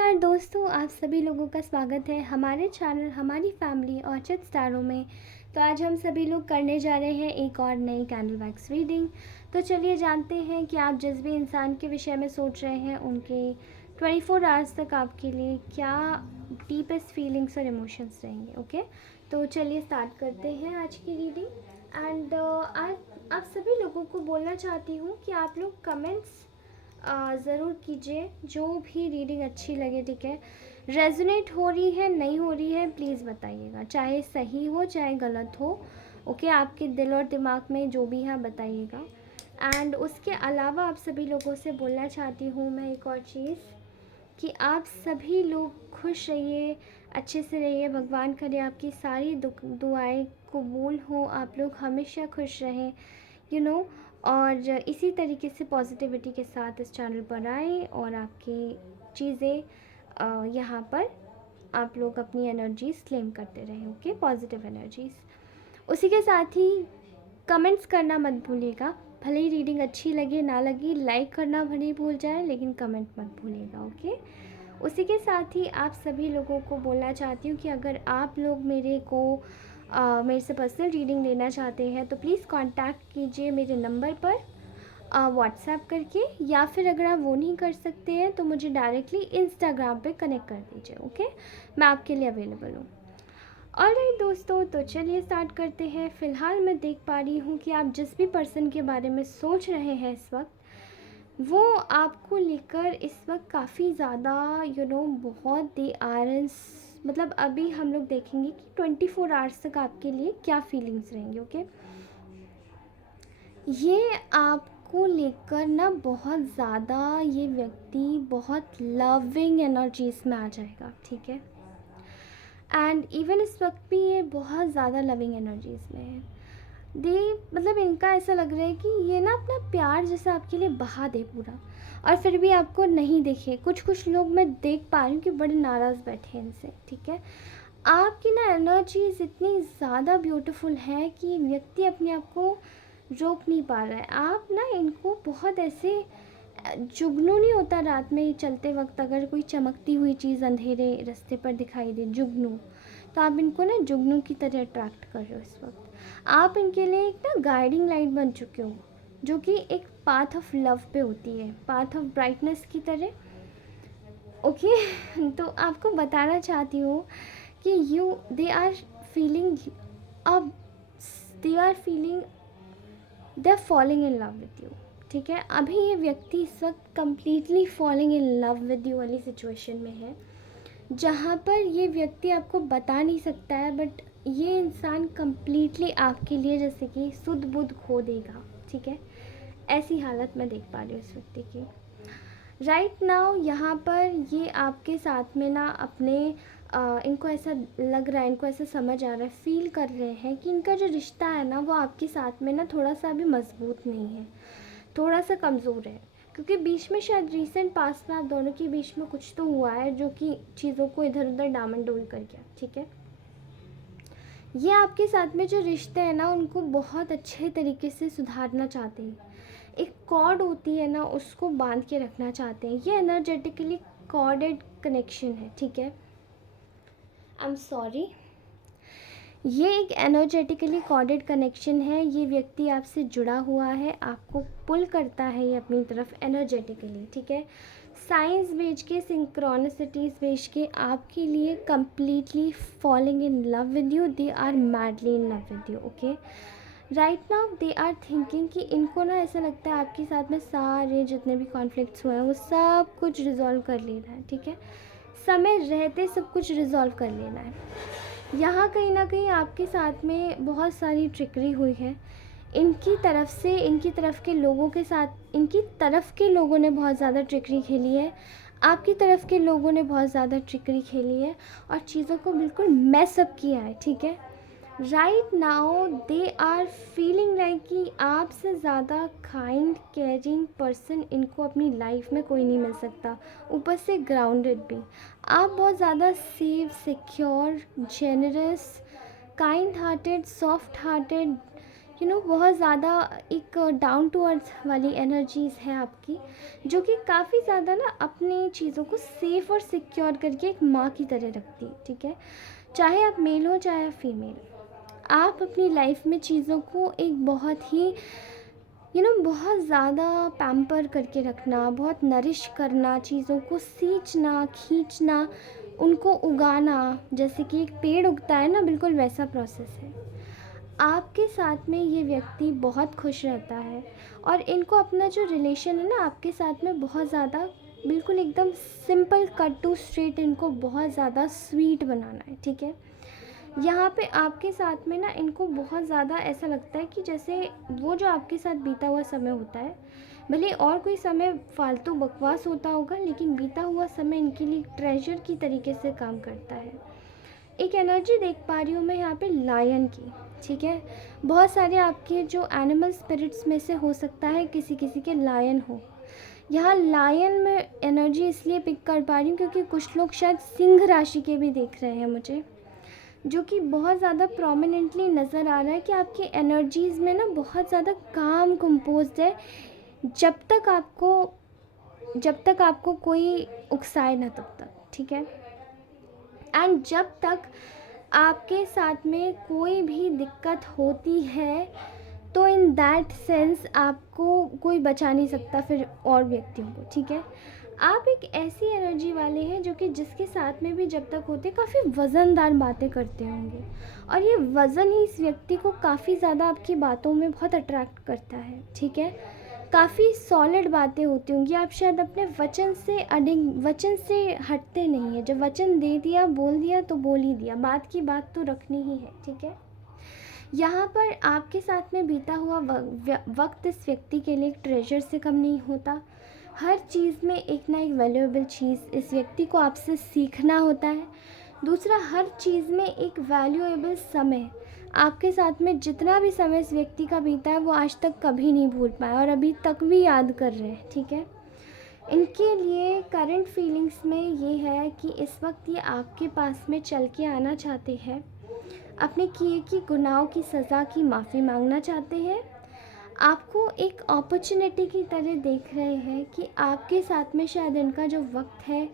नमस्कार दोस्तों, आप सभी लोगों का स्वागत है हमारे चैनल हमारी फैमिली ऑर्चिड स्टारों में। तो आज हम सभी लोग करने जा रहे हैं एक और नई कैंडल वैक्स रीडिंग। तो चलिए जानते हैं कि आप जिस भी इंसान के विषय में सोच रहे हैं उनके 24 आवर्स तक आपके लिए क्या डीपेस्ट फीलिंग्स और इमोशंस रहेंगे। ओके, तो चलिए स्टार्ट करते हैं आज की रीडिंग। एंड आज आप सभी लोगों को बोलना चाहती हूँ कि आप लोग कमेंट्स ज़रूर कीजिए, जो भी रीडिंग अच्छी लगे। ठीक है, रेजोनेट हो रही है नहीं हो रही है प्लीज़ बताइएगा, चाहे सही हो चाहे गलत हो। ओके, आपके दिल और दिमाग में जो भी है बताइएगा। एंड उसके अलावा आप सभी लोगों से बोलना चाहती हूँ मैं एक और चीज़, कि आप सभी लोग खुश रहिए, अच्छे से रहिए। भगवान करे आपकी सारी दुआएं कबूल हो, आप लोग हमेशा खुश रहें, और इसी तरीके से पॉजिटिविटी के साथ इस चैनल पर आए और आपकी चीज़ें यहाँ पर आप लोग अपनी एनर्जीज क्लेम करते रहें। Okay, positive energies. उसी के साथ ही कमेंट्स करना मत भूलिएगा, भले ही रीडिंग अच्छी लगे ना लगे, लाइक करना भले ही भूल जाए लेकिन कमेंट मत भूलिएगा। ओके, उसी के साथ ही आप सभी लोगों को बोलना चाहती हूँ कि अगर आप लोग मेरे से पर्सनल रीडिंग लेना चाहते हैं तो प्लीज़ कांटेक्ट कीजिए मेरे नंबर पर व्हाट्सएप करके, या फिर अगर आप वो नहीं कर सकते हैं तो मुझे डायरेक्टली इंस्टाग्राम पे कनेक्ट कर दीजिए। ओके, मैं आपके लिए अवेलेबल हूँ। ऑलराइट दोस्तों, तो चलिए स्टार्ट करते हैं। फ़िलहाल मैं देख पा रही हूँ कि आप जिस भी पर्सन के बारे में सोच रहे हैं इस वक्त, वो आपको लेकर इस वक्त काफ़ी ज़्यादा बहुत दे आर मतलब अभी हम लोग देखेंगे कि 24 आवर्स तक आपके लिए क्या फीलिंग्स रहेंगी। ओके, ये आपको लेकर ना बहुत ज़्यादा ये व्यक्ति बहुत लविंग एनर्जीज में आ जाएगा। ठीक है, एंड इवन इस वक्त भी ये बहुत ज़्यादा लविंग एनर्जीज में है। मतलब इनका ऐसा लग रहा है कि ये ना अपना प्यार जैसा आपके लिए बहा दे पूरा, और फिर भी आपको नहीं दिखे। कुछ लोग मैं देख पा रही हूँ कि बड़े नाराज़ बैठे हैं इनसे। ठीक है, आपकी ना एनर्जीज इतनी ज़्यादा ब्यूटीफुल है कि व्यक्ति अपने आप को रोक नहीं पा रहा है। आप ना इनको बहुत ऐसे जुगनू नहीं होता रात में चलते वक्त, अगर कोई चमकती हुई चीज़ अंधेरे रास्ते पर दिखाई दे, जुगनू, तो आप इनको ना जुगनू की तरह अट्रैक्ट कर रहे हो इस वक्त। आप इनके लिए एक ना गाइडिंग लाइट बन चुके हो, जो कि एक पाथ ऑफ लव पे होती है, पाथ ऑफ ब्राइटनेस की तरह। ओके तो आपको बताना चाहती हूँ कि दे आर फीलिंग अब they are falling in love with you. ठीक है, अभी ये व्यक्ति इस वक्त completely falling in love with you वाली सिचुएशन में है, जहाँ पर ये व्यक्ति आपको बता नहीं सकता है, बट ये इंसान कम्प्लीटली आपके लिए जैसे कि सुध बुध खो देगा। ठीक है, ऐसी हालत मैं देख पा रही हूँ इस व्यक्ति की राइट नाउ। यहाँ पर ये आपके साथ में ना अपने इनको ऐसा लग रहा है, इनको ऐसा समझ आ रहा है, फील कर रहे हैं कि इनका जो रिश्ता है ना वो आपके साथ में ना थोड़ा सा अभी मजबूत नहीं है, थोड़ा सा कमज़ोर है, क्योंकि बीच में शायद रीसेंट पास में आप दोनों के बीच में कुछ तो हुआ है जो कि चीज़ों को इधर उधर डामाडोल कर गया। ठीक है, ये आपके साथ में जो रिश्ते हैं ना उनको बहुत अच्छे तरीके से सुधारना चाहते हैं। एक कॉर्ड होती है ना, उसको बांध के रखना चाहते हैं। ये एनर्जेटिकली कॉर्डेड कनेक्शन है। ठीक है, आई एम सॉरी, ये एक एनर्जेटिकली कॉर्डेड कनेक्शन है। ये व्यक्ति आपसे जुड़ा हुआ है, आपको पुल करता है ये अपनी तरफ एनर्जेटिकली। ठीक है, साइंस बेच के, सिंक्रोनिसिटीज़ बेच के आपके लिए completely falling in love with you. They are madly in love with you. Okay, right now they are thinking कि इनको ना ऐसा लगता है आपके साथ में सारे जितने भी कॉन्फ्लिक्ट्स हुए हैं वो सब कुछ रिजॉल्व कर लेना है। ठीक है, समय रहते सब कुछ रिजॉल्व कर लेना है। यहाँ कहीं ना कहीं आपके साथ में बहुत सारी ट्रिकरी हुई है इनकी तरफ से, इनकी तरफ के लोगों के साथ। इनकी तरफ के लोगों ने बहुत ज़्यादा ट्रिकरी खेली है, आपकी तरफ के लोगों ने बहुत ज़्यादा ट्रिकरी खेली है और चीज़ों को बिल्कुल मैसअप किया है। ठीक है, right now they are feeling like कि आपसे ज़्यादा काइंड केयरिंग पर्सन इनको अपनी लाइफ में कोई नहीं मिल सकता, ऊपर से ग्राउंडेड भी। आप बहुत ज़्यादा safe, secure, generous, kind hearted, soft hearted, बहुत ज़्यादा एक डाउन टू अर्थ वाली एनर्जीज़ हैं आपकी, जो कि काफ़ी ज़्यादा ना अपनी चीज़ों को सेफ़ और सिक्योर करके एक माँ की तरह रखती है, ठीक है। चाहे आप मेल हो चाहे आप फीमेल, आप अपनी लाइफ में चीज़ों को एक बहुत ही बहुत ज़्यादा पैम्पर करके रखना, बहुत नरिश करना, चीज़ों को सींचना, खींचना, उनको उगाना, जैसे कि एक पेड़ उगता है ना, बिल्कुल वैसा प्रोसेस है। आपके साथ में ये व्यक्ति बहुत खुश रहता है, और इनको अपना जो रिलेशन है ना आपके साथ में बहुत ज़्यादा, बिल्कुल एकदम सिंपल कट टू स्ट्रेट, इनको बहुत ज़्यादा स्वीट बनाना है, ठीक है। यहाँ पे आपके साथ में ना इनको बहुत ज़्यादा ऐसा लगता है कि जैसे वो जो आपके साथ बीता हुआ समय होता है, भले और कोई समय फालतू बकवास होता होगा, लेकिन बीता हुआ समय इनके लिए ट्रेजर की तरीके से काम करता है। एक एनर्जी देख पा रही हूँ मैं यहाँ पे लायन की, ठीक है। बहुत सारे आपके जो एनिमल स्पिरिट्स में से हो सकता है किसी किसी के लायन हो। यहाँ लायन में एनर्जी इसलिए पिक कर पा रही हूँ क्योंकि कुछ लोग शायद सिंह राशि के भी देख रहे हैं मुझे, जो कि बहुत ज़्यादा प्रोमिनेंटली नज़र आ रहा है कि आपकी एनर्जीज़ में ना बहुत ज़्यादा काम कंपोज्ड है, जब तक आपको कोई उकसाए ना तब तक, ठीक है। एंड जब तक आपके साथ में कोई भी दिक्कत होती है, तो इन दैट सेंस आपको कोई बचा नहीं सकता फिर और व्यक्तियों को, ठीक है। आप एक ऐसी एनर्जी वाले हैं जो कि जिसके साथ में भी जब तक होते काफ़ी वज़नदार बातें करते होंगे, और ये वज़न ही इस व्यक्ति को काफ़ी ज़्यादा आपकी बातों में बहुत अट्रैक्ट करता है, ठीक है। काफ़ी सॉलिड बातें होती होंगी, आप शायद अपने वचन से हटते नहीं हैं। जब वचन दे दिया, बोल दिया तो बोल ही दिया, बात की बात तो रखनी ही है, ठीक है। यहाँ पर आपके साथ में बीता हुआ वक्त इस व्यक्ति के लिए एक ट्रेजर से कम नहीं होता। हर चीज़ में एक ना एक वैल्यूएबल चीज़ इस व्यक्ति को आपसे सीखना होता है। दूसरा, हर चीज़ में एक वैल्यूएबल समय, आपके साथ में जितना भी समय इस व्यक्ति का बीता है वो आज तक कभी नहीं भूल पाए और अभी तक भी याद कर रहे हैं, ठीक है। इनके लिए करंट फीलिंग्स में ये है कि इस वक्त ये आपके पास में चल के आना चाहते हैं, अपने किए की गुनाहों की सज़ा की माफ़ी मांगना चाहते हैं, आपको एक अपॉर्चुनिटी की तरह देख रहे हैं कि आपके साथ में शायद इनका जो वक्त है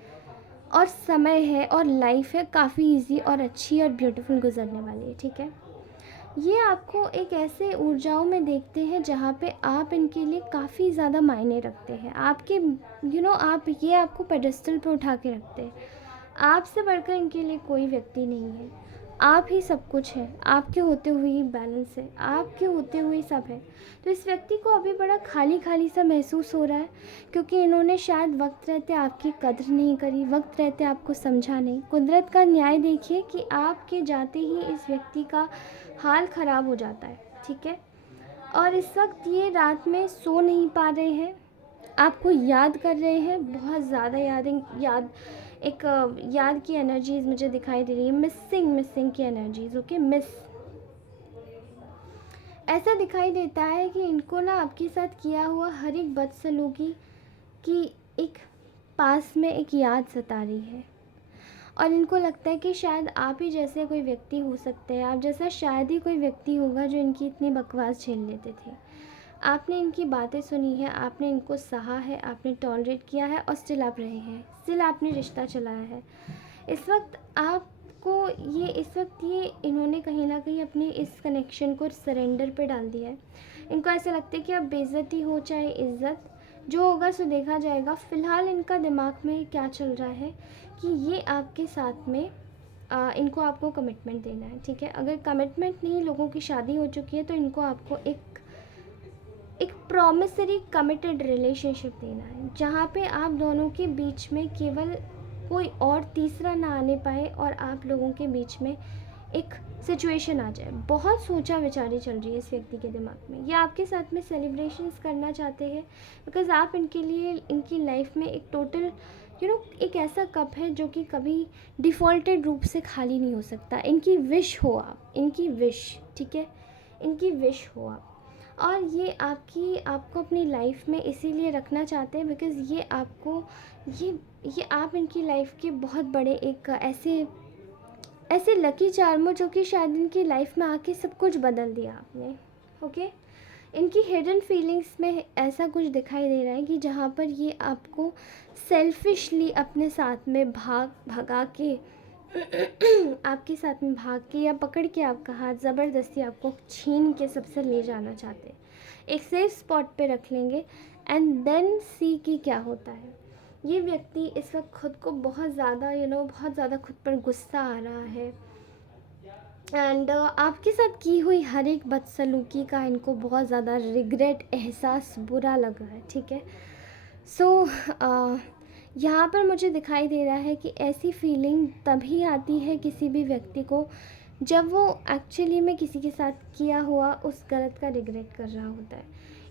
और समय है और लाइफ है काफ़ी इजी और अच्छी और ब्यूटीफुल गुजरने वाली है, ठीक है। ये आपको एक ऐसे ऊर्जाओं में देखते हैं जहाँ पे आप इनके लिए काफ़ी ज़्यादा मायने रखते हैं, आपके आप ये आपको पेडेस्टल पे उठा के रखते हैं। आपसे बढ़कर इनके लिए कोई व्यक्ति नहीं है, आप ही सब कुछ है, आपके होते हुए ही बैलेंस है, आपके होते हुए ही सब है। तो इस व्यक्ति को अभी बड़ा खाली खाली सा महसूस हो रहा है, क्योंकि इन्होंने शायद वक्त रहते आपकी कद्र नहीं करी, वक्त रहते आपको समझा नहीं। कुदरत का न्याय देखिए कि आपके जाते ही इस व्यक्ति का हाल ख़राब हो जाता है, ठीक है। और इस वक्त ये रात में सो नहीं पा रहे हैं, आपको याद कर रहे हैं, बहुत ज़्यादा याद की एनर्जीज़ मुझे दिखाई दे रही है, मिसिंग की एनर्जीज़, ओके। ऐसा दिखाई देता है कि इनको ना आपके साथ किया हुआ हर एक बदसलूकी की एक पास में एक याद सता रही है, और इनको लगता है कि शायद आप ही जैसे कोई व्यक्ति हो सकते हैं, आप जैसा शायद ही कोई व्यक्ति होगा जो इनकी इतनी बकवास झेल लेते थे। आपने इनकी बातें सुनी है, आपने इनको सहा है, आपने टॉलरेट किया है, और स्टिल आप रहे हैं, स्टिल आपने रिश्ता चलाया है। इस वक्त ये इन्होंने कहीं ना कहीं अपने इस कनेक्शन को सरेंडर पे डाल दिया है। इनको ऐसा लगता है कि अब बेइज्जती हो चाहे इज़्ज़त, जो होगा सो देखा जाएगा। फ़िलहाल इनका दिमाग में क्या चल रहा है कि ये आपके साथ में इनको आपको कमिटमेंट देना है, ठीक है। अगर कमिटमेंट नहीं, लोगों की शादी हो चुकी है, तो इनको आपको एक प्रॉमिसरी कमिटेड रिलेशनशिप देना है, जहाँ पे आप दोनों के बीच में केवल कोई और तीसरा ना आने पाए और आप लोगों के बीच में एक सिचुएशन आ जाए। बहुत सोचा विचारी चल रही है इस व्यक्ति के दिमाग में। ये आपके साथ में सेलिब्रेशंस करना चाहते हैं, बिकॉज़ आप इनके लिए इनकी लाइफ में एक टोटल एक ऐसा कप है जो कि कभी डिफ़ॉल्टेड रूप से खाली नहीं हो सकता। इनकी विश हो आप, इनकी विश, ठीक है, इनकी विश हो आप। और ये आपको अपनी लाइफ में इसीलिए रखना चाहते हैं बिकॉज़ ये आप इनकी लाइफ के बहुत बड़े एक ऐसे लकी चार्म हो जो कि शायद इनकी लाइफ में आके सब कुछ बदल दिया आपने, ओके। इनकी हिडन फीलिंग्स में ऐसा कुछ दिखाई दे रहा है कि जहाँ पर ये आपको सेल्फिशली अपने साथ में भगा के आपके साथ में भाग के या पकड़ के आपका हाथ ज़बरदस्ती आपको छीन के सबसे ले जाना चाहते हैं। एक सेफ स्पॉट पे रख लेंगे एंड देन सी कि क्या होता है। ये व्यक्ति इस वक्त खुद को बहुत ज़्यादा बहुत ज़्यादा खुद पर गुस्सा आ रहा है एंड आपके साथ की हुई हर एक बदसलूकी का इनको बहुत ज़्यादा रिग्रेट, एहसास बुरा लगा है, ठीक है। सो यहाँ पर मुझे दिखाई दे रहा है कि ऐसी फीलिंग तभी आती है किसी भी व्यक्ति को जब वो एक्चुअली में किसी के साथ किया हुआ उस गलत का रिग्रेट कर रहा होता है।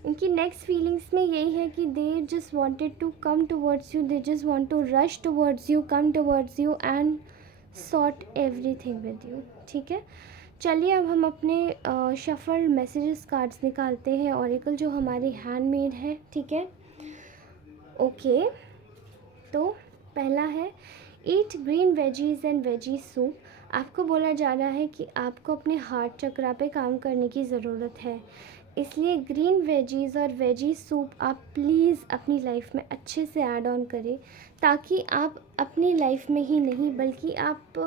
इनकी नेक्स्ट फीलिंग्स में यही है कि they just wanted to come towards you, they just want to rush towards you, come towards you and sort everything with you, ठीक है। चलिए अब हम अपने शफल मैसेजेस कार्ड्स निकालते हैं, ऑरेकल जो हमारी हैंडमेड है, ठीक है। ओके, तो पहला है ईट green veggies and veggie soup. आपको बोला जा रहा है कि आपको अपने हार्ट चक्रा पे काम करने की ज़रूरत है, इसलिए ग्रीन वेजीज़ और वेजी सूप आप प्लीज़ अपनी लाइफ में अच्छे से ऐड ऑन करें, ताकि आप अपनी लाइफ में ही नहीं बल्कि आप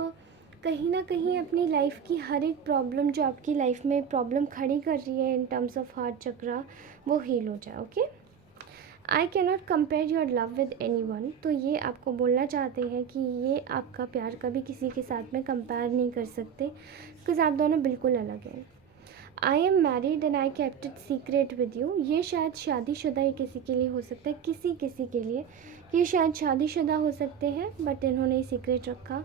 कहीं ना कहीं अपनी लाइफ की हर एक प्रॉब्लम जो आपकी लाइफ में प्रॉब्लम खड़ी कर रही है इन टर्म्स ऑफ हार्ट चक्रा, वो हील हो जाए। Okay, I can not compare your love with any one. तो ये आपको बोलना चाहते हैं कि ये आपका प्यार कभी किसी के साथ में कंपेयर नहीं कर सकते, बिकॉज आप दोनों बिल्कुल अलग हैं। I am married and I kept it secret with you. ये शायद शादीशुदा ही किसी के लिए हो सकता है, किसी के लिए ये शायद शादीशुदा हो सकते हैं, बट इन्होंने सीक्रेट रखा।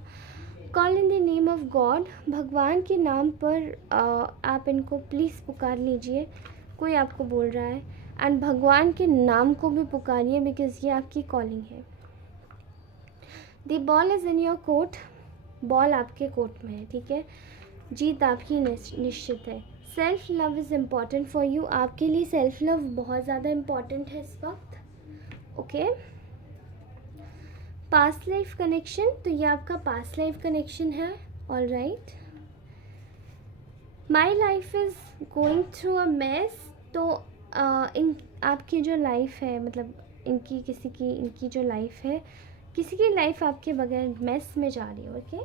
Call in the name of God. भगवान के नाम पर आप इनको प्लीज़ पुकार लीजिए, कोई आपको बोल रहा है, एंड भगवान के नाम को भी पुकारिए बिकॉज ये आपकी कॉलिंग है। The ball is in your court. Ball आपके कोर्ट में है, ठीक है। जीत आपकी निश्चित है। Self love is important for you. आपके लिए सेल्फ लव बहुत ज़्यादा इम्पॉर्टेंट है इस वक्त। ओके, पास्ट लाइफ कनेक्शन, तो ये आपका पास्ट लाइफ कनेक्शन है। All right, my life is going through a mess. तो इन आपकी जो लाइफ है, मतलब इनकी जो लाइफ है, किसी की लाइफ आपके बगैर मेस में जा रही है। Okay,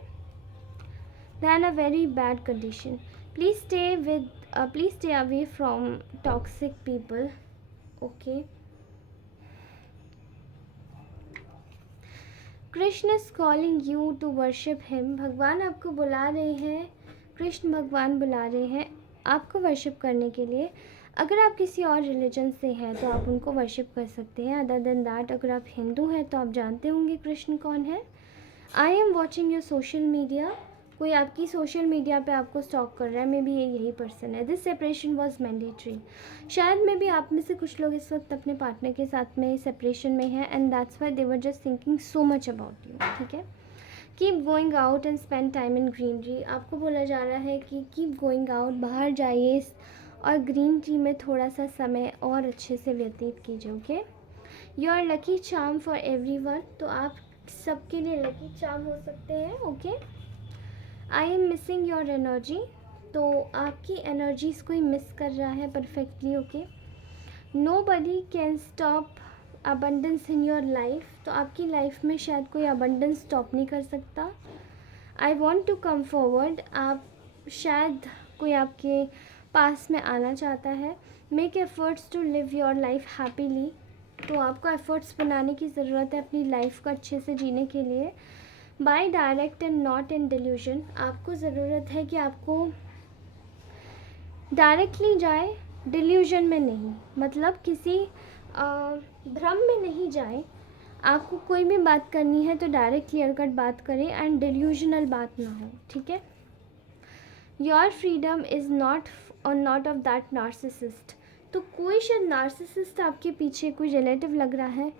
than a very bad condition. Please stay away from toxic people. Okay, Krishna is calling you to worship him. भगवान आपको बुला रहे हैं, कृष्ण भगवान बुला रहे हैं आपको वर्शिप करने के लिए। अगर आप किसी और रिलीजन से हैं तो आप उनको वर्शिप कर सकते हैं। अदर देन दैट, अगर आप हिंदू हैं तो आप जानते होंगे कृष्ण कौन है। I am watching your social media. कोई आपकी सोशल मीडिया पे आपको स्टॉक कर रहा है, मे बी ये यही पर्सन है। This separation was mandatory. शायद मे बी आप में से कुछ लोग इस वक्त अपने पार्टनर के साथ में सेपरेशन में हैं and that's why they were just thinking so much about you, ठीक है। Keep going out and spend time in greenery. आपको बोला जा रहा है कि कीप गोइंग आउट, बाहर जाइए और ग्रीन टी में थोड़ा सा समय और अच्छे से व्यतीत कीजिए। Okay, you are lucky charm for everyone. तो आप सबके लिए लकी चार्म हो सकते हैं। Okay, I am missing your energy. तो आपकी एनर्जीज कोई मिस कर रहा है perfectly. Okay, nobody can stop abundance in your life. तो आपकी लाइफ में शायद कोई अबंडेंस स्टॉप नहीं कर सकता। I want to come forward. आप शायद कोई आपके पास में आना चाहता है। Make efforts to live your life happily. तो आपको एफर्ट्स बनाने की ज़रूरत है अपनी लाइफ को अच्छे से जीने के लिए। By direct and not in delusion. आपको ज़रूरत है कि आपको डायरेक्टली जाए, डिल्यूजन में नहीं, मतलब किसी भ्रम में नहीं जाए। आपको कोई भी बात करनी है तो डायरेक्ट क्लियर कट बात करें एंड डिल्यूजनल बात ना हो, ठीक है। Your freedom is not of that narcissist. तो कोई शायद नार्सिसिस्ट आपके पीछे कोई रिलेटिव लग रहा है।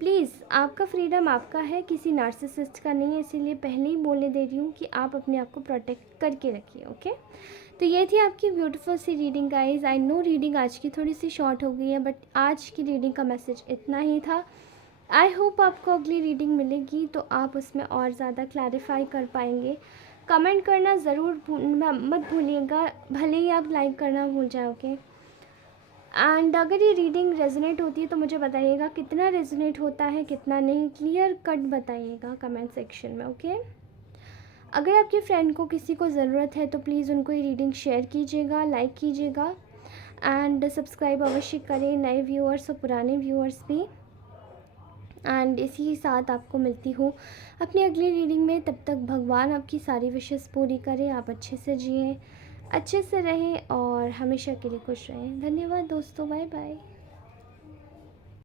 प्लीज़, आपका फ्रीडम आपका है, किसी नार्सिसिस्ट का नहीं है। इसीलिए पहले ही बोले दे रही हूँ कि आप अपने आप को प्रोटेक्ट करके रखिए। ओके, तो ये थी आपकी ब्यूटीफुल सी reading guys. I know reading आज की थोड़ी सी शॉर्ट हो गई है, बट आज की रीडिंग का मैसेज इतना ही था। आई होप आपको अगली रीडिंग मिलेगी तो आप उसमें और ज़्यादा क्लैरिफाई कर पाएंगे। कमेंट करना ज़रूर मत भूलिएगा, भले ही आप लाइक करना भूल जाओगे। एंड अगर ये रीडिंग रेजोनेट होती है तो मुझे बताइएगा कितना रेजोनेट होता है, कितना नहीं, क्लियर कट बताइएगा कमेंट सेक्शन में, ओके। अगर आपके फ्रेंड को किसी को ज़रूरत है तो प्लीज़ उनको ये रीडिंग शेयर कीजिएगा, लाइक कीजिएगा एंड सब्सक्राइब अवश्य करें, नए व्यूअर्स और पुराने व्यूअर्स भी। एंड इसी के साथ आपको मिलती हूँ अपनी अगली रीडिंग में। तब तक भगवान आपकी सारी विशेष पूरी करें, आप अच्छे से जिएं, अच्छे से रहें और हमेशा के लिए खुश रहें। धन्यवाद दोस्तों, बाय बाय।